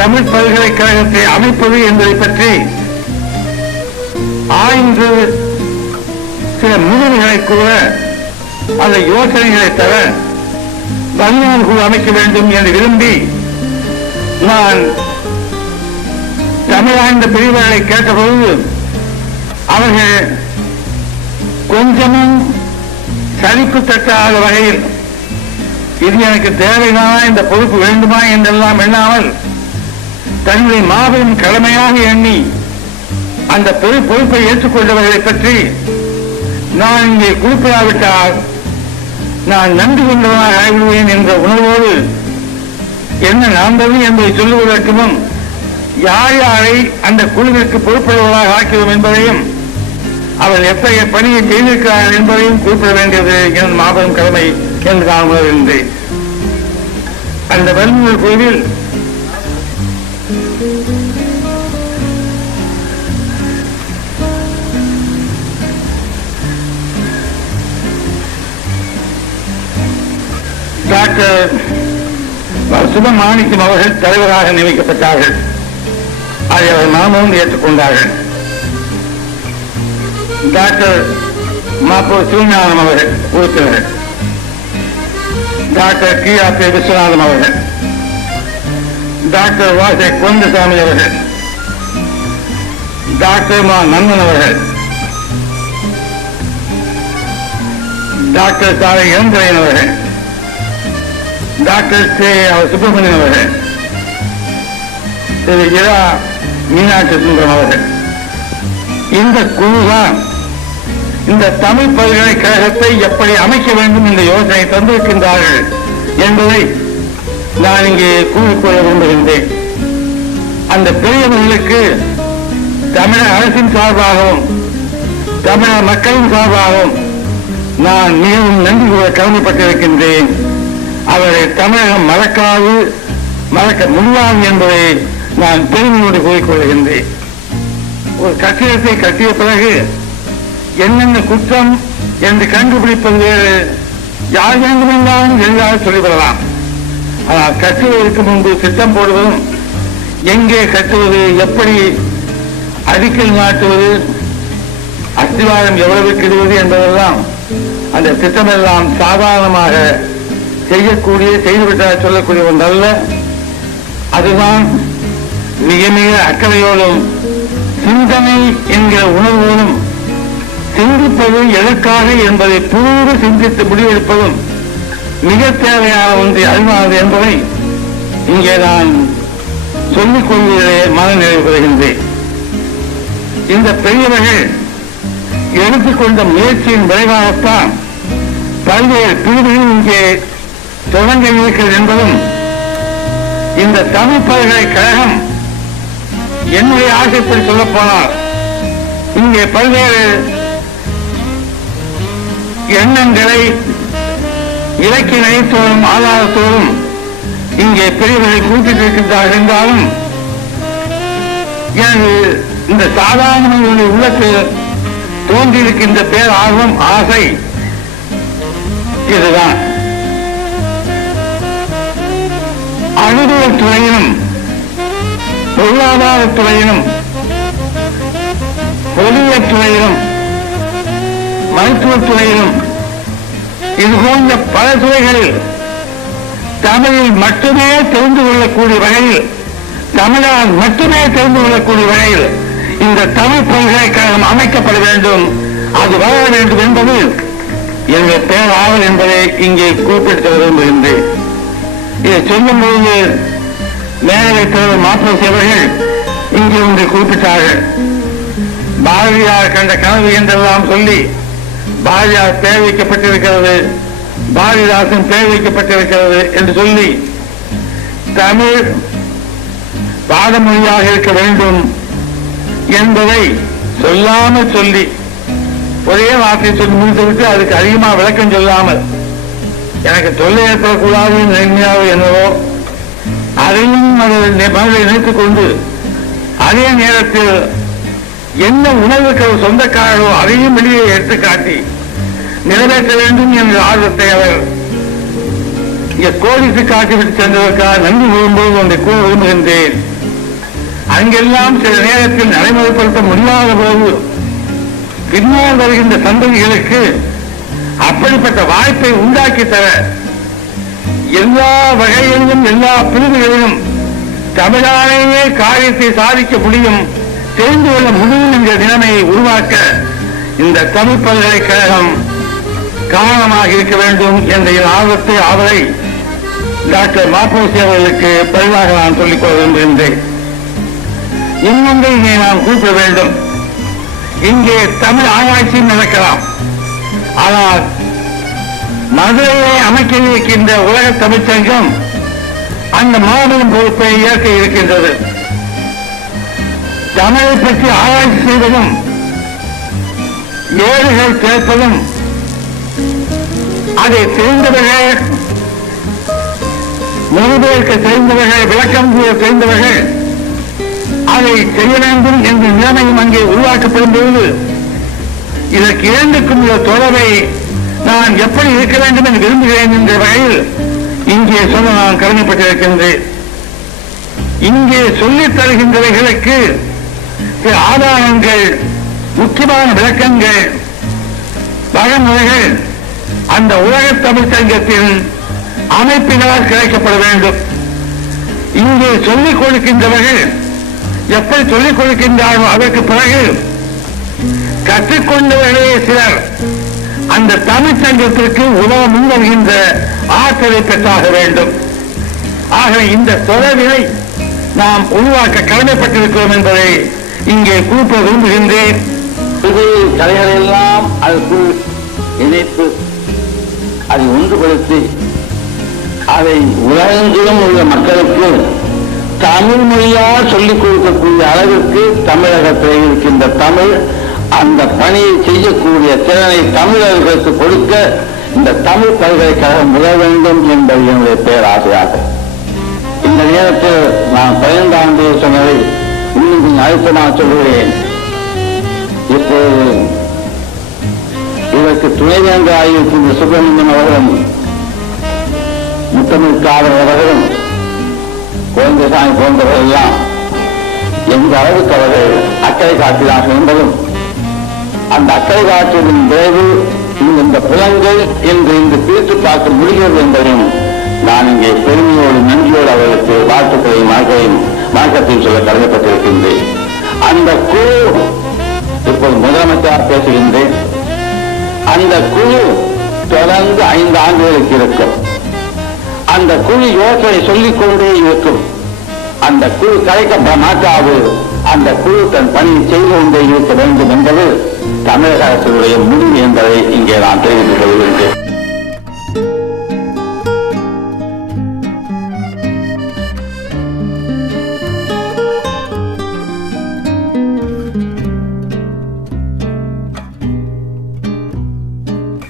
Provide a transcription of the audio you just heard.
தமிழ் பல்கலைக்கழகத்தை அமைப்பது என்பதை பற்றி ஆய்ந்து சில முன்னுரைகளை கூற அந்த யோசனைகளை தர வல்லுநர் குழு அமைக்க வேண்டும் என்று விரும்பி நான் தமிழாய்ந்த பிரிவுகளை கேட்டபோது அவர்கள் கொஞ்சமும் சலிப்பு தட்டாத வகையில் இது எனக்கு தேவைதானா, இந்த பொறுப்பு வேண்டுமா என்றெல்லாம் எண்ணாமல் தன்னுடைய மாபெரும் கடமையாக எண்ணி அந்த பொறுப்பை ஏற்றுக்கொண்டவர்களை பற்றி நான் இங்கே குறிப்பிடாவிட்டால் நான் நன்றி கொண்டவனாக ஆகிவிடுவேன் என்ற உணர்வோடு என்ன நடந்தது என்பதை சொல்லுவதற்கு முன் யார் யாரை அந்த குழுவிற்கு பொறுப்புள்ளவர்களாக ஆக்கிறோம் என்பதையும் அவர் எத்தகைய பணியை செய்திருக்கிறார்கள் என்பதையும் குறிப்பிட வேண்டியது எனது மாபெரும் கடமை என்று நான் உணர்கின்றேன். அந்த வல்லுநர் குழுவில் டாக்டர் சுபமாணிக்கம் அவர்கள் தலைவராக நியமிக்கப்பட்டார்கள். அதை அவர் மனமும் ஏற்றுக்கொண்டார்கள். டாக்டர் மாப்போ சிவஞானம் அவர்கள் உறுப்பினர்கள், டாக்டர் கி.ஆர்.பி. விஸ்வநாதன் அவர்கள், டாக்டர் வாசே குந்தசாமி அவர்கள், டாக்டர் மா நந்தன் அவர்கள், டாக்டர் சாலை இளந்திரையன் அவர்கள், டாக்டர் கே. சுப்பிரமணியன் அவர்கள், திரு இரா மீனாட்சி சுந்தரம் அவர்கள். இந்த குழுதான் இந்த தமிழ் பல்கலைக்கழகத்தை எப்படி அமைக்க வேண்டும் என்ற யோசனை தந்திருக்கின்றார்கள் என்பதை நான் இங்கே கூறிக்கொள்ள விரும்புகின்றேன். அந்த பெரியவர்களுக்கு தமிழக அரசின் சார்பாகவும் தமிழக மக்களின் சார்பாகவும் நான் மிகவும் நன்றி கூற கடமைப்பட்டிருக்கின்றேன். அவரை தமிழகம் மறக்காது, மறக்க முடியாது என்பதை நான் பெருமையோடு கூறிக்கொள்கின்றேன். ஒரு கட்டிடத்தை கட்டிய பிறகு என்னென்ன குற்றம் என்று கண்டுபிடிப்பது வேறு, யார் வேண்டுமென்றாலும் எளிதாக சொல்லிவிடலாம். ஆனால் கட்டுவதற்கு முன்பு திட்டம் போடுவதும், எங்கே கட்டுவது, எப்படி அடிக்கல் நாட்டுவது, அஸ்திவாரம் எவ்வளவு இடுவது என்பதெல்லாம் அந்த திட்டமெல்லாம் சாதாரணமாக செய்துவிட்டால் சொல்லக்கூடிய ஒன்றல்ல. அதுதான் மிக மிக அக்கறையோடும் சிந்தனை என்கிற உணர்வோடும் சிந்திப்பது எதற்காக என்பதை பூர்வ சிந்தித்து முடிவெடுப்பதும் மிக தேவையான ஒன்றை அறிவானது என்பதை இங்கே நான் சொல்லிக் கொள்வதிலே மனநிறைவு பெறுகின்றேன். இந்த பெரியவர்கள் எடுத்துக்கொண்ட முயற்சியின் விளைவாகத்தான் பல்வேறு பிரிவுகள் இங்கே தொடங்க இருக்கிறது என்பதும், இந்த தமிழ் பல்கலைக்கழகம் என்னுடைய ஆசைப்படி சொல்லப்போனால் இங்கே பல்வேறு எண்ணங்களை இலக்கிய நயத்தோடும் ஆதாரத்தோடும் இங்கே பெரியவர்கள் கூட்டிட்டிருக்கின்றார்கள் என்றாலும் எனது இந்த சாதாரண உள்ளத்தில் தோன்றியிருக்கின்ற பேர் ஆர்வம், ஆசை இதுதான். அறிவியல் துறையிலும் பொருளாதார துறையிலும் பொறியியல் துறையிலும் மருத்துவத்துறையிலும் இது போன்ற பல துறைகளில் தமிழில் மட்டுமே தெரிந்து கொள்ளக்கூடிய வகையில், தமிழால் மட்டுமே தெரிந்து கொள்ளக்கூடிய வகையில் இந்த தமிழ் பல்கலைக்கழகம் அமைக்கப்பட வேண்டும், அது வளர வேண்டும் என்பது என்னுடைய பேராவல் என்பதை இங்கே குறிப்பிட்டு விரும்புகின்றேன். இதை சொல்லும்போது மேலவை தலைவர் மாற்றம் செய்வர்கள் இங்கே ஒன்று குறிப்பிட்டார்கள். பாரதியார் கண்ட கனவு என்றெல்லாம் சொல்லி பாரதியார் பெயர் வைக்கப்பட்டிருக்கிறது, பாரதிதாசன் பெயர் வைக்கப்பட்டிருக்கிறது என்று சொல்லி தமிழ் பாடமொழியாக இருக்க வேண்டும் என்பதை சொல்லாமல் சொல்லி ஒரே வார்த்தை சொல்லி முடித்துவிட்டு அதுக்கு அதிகமாக விளக்கம் சொல்லாமல் எனக்கு தொல்லை ஏற்படக்கூடாது நினைவு என்னவோ அதையும் மனதை நினைத்துக் கொண்டு அதே நேரத்தில் என்ன உணர்வுக்கு சொந்தக்காரோ அதையும் வெளியே எடுத்து காட்டி நிறைவேற்ற வேண்டும் என்ற ஆர்வத்தை அவர் இங்கே கோடிட்டு காட்டிவிட்டு சென்றதற்காக நன்றி கூறும்போது ஒன்றை கூற விரும்புகின்றேன். அங்கெல்லாம் சில நேரத்தில் நடைமுறைப்படுத்த முடியாத போது பின்னால் வருகின்ற சந்ததிகளுக்கு அப்படிப்பட்ட வாய்ப்பை உண்டாக்கி தர எல்லா வகைகளிலும் எல்லா பிரிவுகளிலும் தமிழாலேயே காரியத்தை சாதிக்க முடியும், தெரிந்து கொள்ள முடியும் என்ற நிலைமையை உருவாக்க இந்த தமிழ் பல்கலைக்கழகம் காரணமாக இருக்க வேண்டும் என்ற ஆர்வத்தை அவரை டாக்டர் மாப்போசி அவர்களுக்கு பதிலாக நான் சொல்லிக் கொள்ள விரும்புகின்றேன். இன்னொன்றை இங்கே நாம் கூப்பிட வேண்டும். இங்கே தமிழ் ஆராய்ச்சியும் நடக்கலாம். ஆனால் மதுரையை அமைக்க இருக்கின்ற உலக தமிழ்ச்சங்கம் அந்த மாபெரும் பொறுப்பை ஏற்க இருக்கின்றது. தமிழை பற்றி ஆராய்ச்சி செய்வதும் ஏடுகள் சேர்ப்பதும் அதை தெரிந்தவர்கள், மொழிபெயர்க்க தெரிந்தவர்கள், விளக்கம் கூற தெரிந்தவர்கள் அதை செய்ய வேண்டும் என்ற நிலைமையும் அங்கே உருவாக்கப்படும் போது இதற்கு இரண்டுக்கும் உள்ள தொடர்பை நான் எப்படி இருக்க வேண்டும் என்று விரும்புகிறேன் என்ற வகையில் இங்கே சொல்ல நான் கடமைப்பட்டிருக்கின்றேன். இங்கே சொல்லித் தருகின்றவைகளுக்கு ஆதாரங்கள், முக்கியமான விளக்கங்கள், வழிமுறைகள் அந்த உலக தமிழ் சங்கத்தின் அமைப்பினால் கிடைக்கப்பட வேண்டும். இங்கே சொல்லிக் கொடுக்கின்றவர்கள் எப்படி சொல்லிக் கொடுக்கின்றார்கள், அதற்கு பிறகு கற்றுக்கொண்டவர்களே சிலர் அந்த தமிழ் சங்கத்திற்கு உதவ முன்வருகின்ற ஆற்றலை பெற்றாக வேண்டும். ஆக இந்த தொடர்பினை நாம் உருவாக்க கடமைப்பட்டிருக்கிறோம் என்பதை இங்கே கூட்ட விரும்புகின்றேன். இது கலைகளெல்லாம் அதற்குள் இணைத்து அதை ஒன்றுபடுத்தி அதை உலகெங்கிலும் உள்ள மக்களுக்கு தமிழ் மொழியால் சொல்லிக் கொடுக்கக்கூடிய அளவிற்கு தமிழகத்தில் இருக்கின்ற தமிழ் அந்த பணியை செய்யக்கூடிய திறனை தமிழர்களுக்கு கொடுக்க இந்த தமிழ் பல்கலைக்கழகம் உதவ வேண்டும் என்பது என்னுடைய பேராசையாகும். இந்த நேரத்தில் நான் 15 ஆண்டு சொன்னதை இன்னும் கொஞ்சம் அழுத்தமாக சொல்கிறேன். இப்போது இதற்கு துணைவேந்தர் ஆகியிருக்கின்ற சுப்பிரமணியன் அவர்களும் முத்தமிழ் காதல் அவர்களும் குழந்தைசாமி போன்றவர்கள் எல்லாம் எந்த அளவுக்கு அவர்கள் அக்கறை காட்டினார்கள் என்பதும் அந்த அக்கறை காற்றுவதன் விரைவு இந்த புலங்கள் என்று இன்று பிரித்து பார்க்க முடிகிறது என்பதையும் நான் இங்கே பெருமையோடு நன்றியோடு அவர்களுக்கு வாழ்த்துக்களையும் மார்க்கத்தையும் சொல்ல கடமைப்பட்டிருக்கின்றேன். அந்த குழு இப்போது முதலமைச்சராக பேசுகின்றேன். அந்த குழு தொடர்ந்து 5 ஆண்டுகளுக்கு இருக்கும். அந்த குழு யோசனை சொல்லிக் கொண்டே இருக்கும். அந்த குழு கலைக்கப்பட மாட்டாது. அந்த குழு தன் பணியை செய்து கொண்டே இருக்க வேண்டும் என்பது தமிழக அரசுடைய முடிவு என்பதை இங்கே நான் தெரிவித்துக் கொள்கின்றேன்.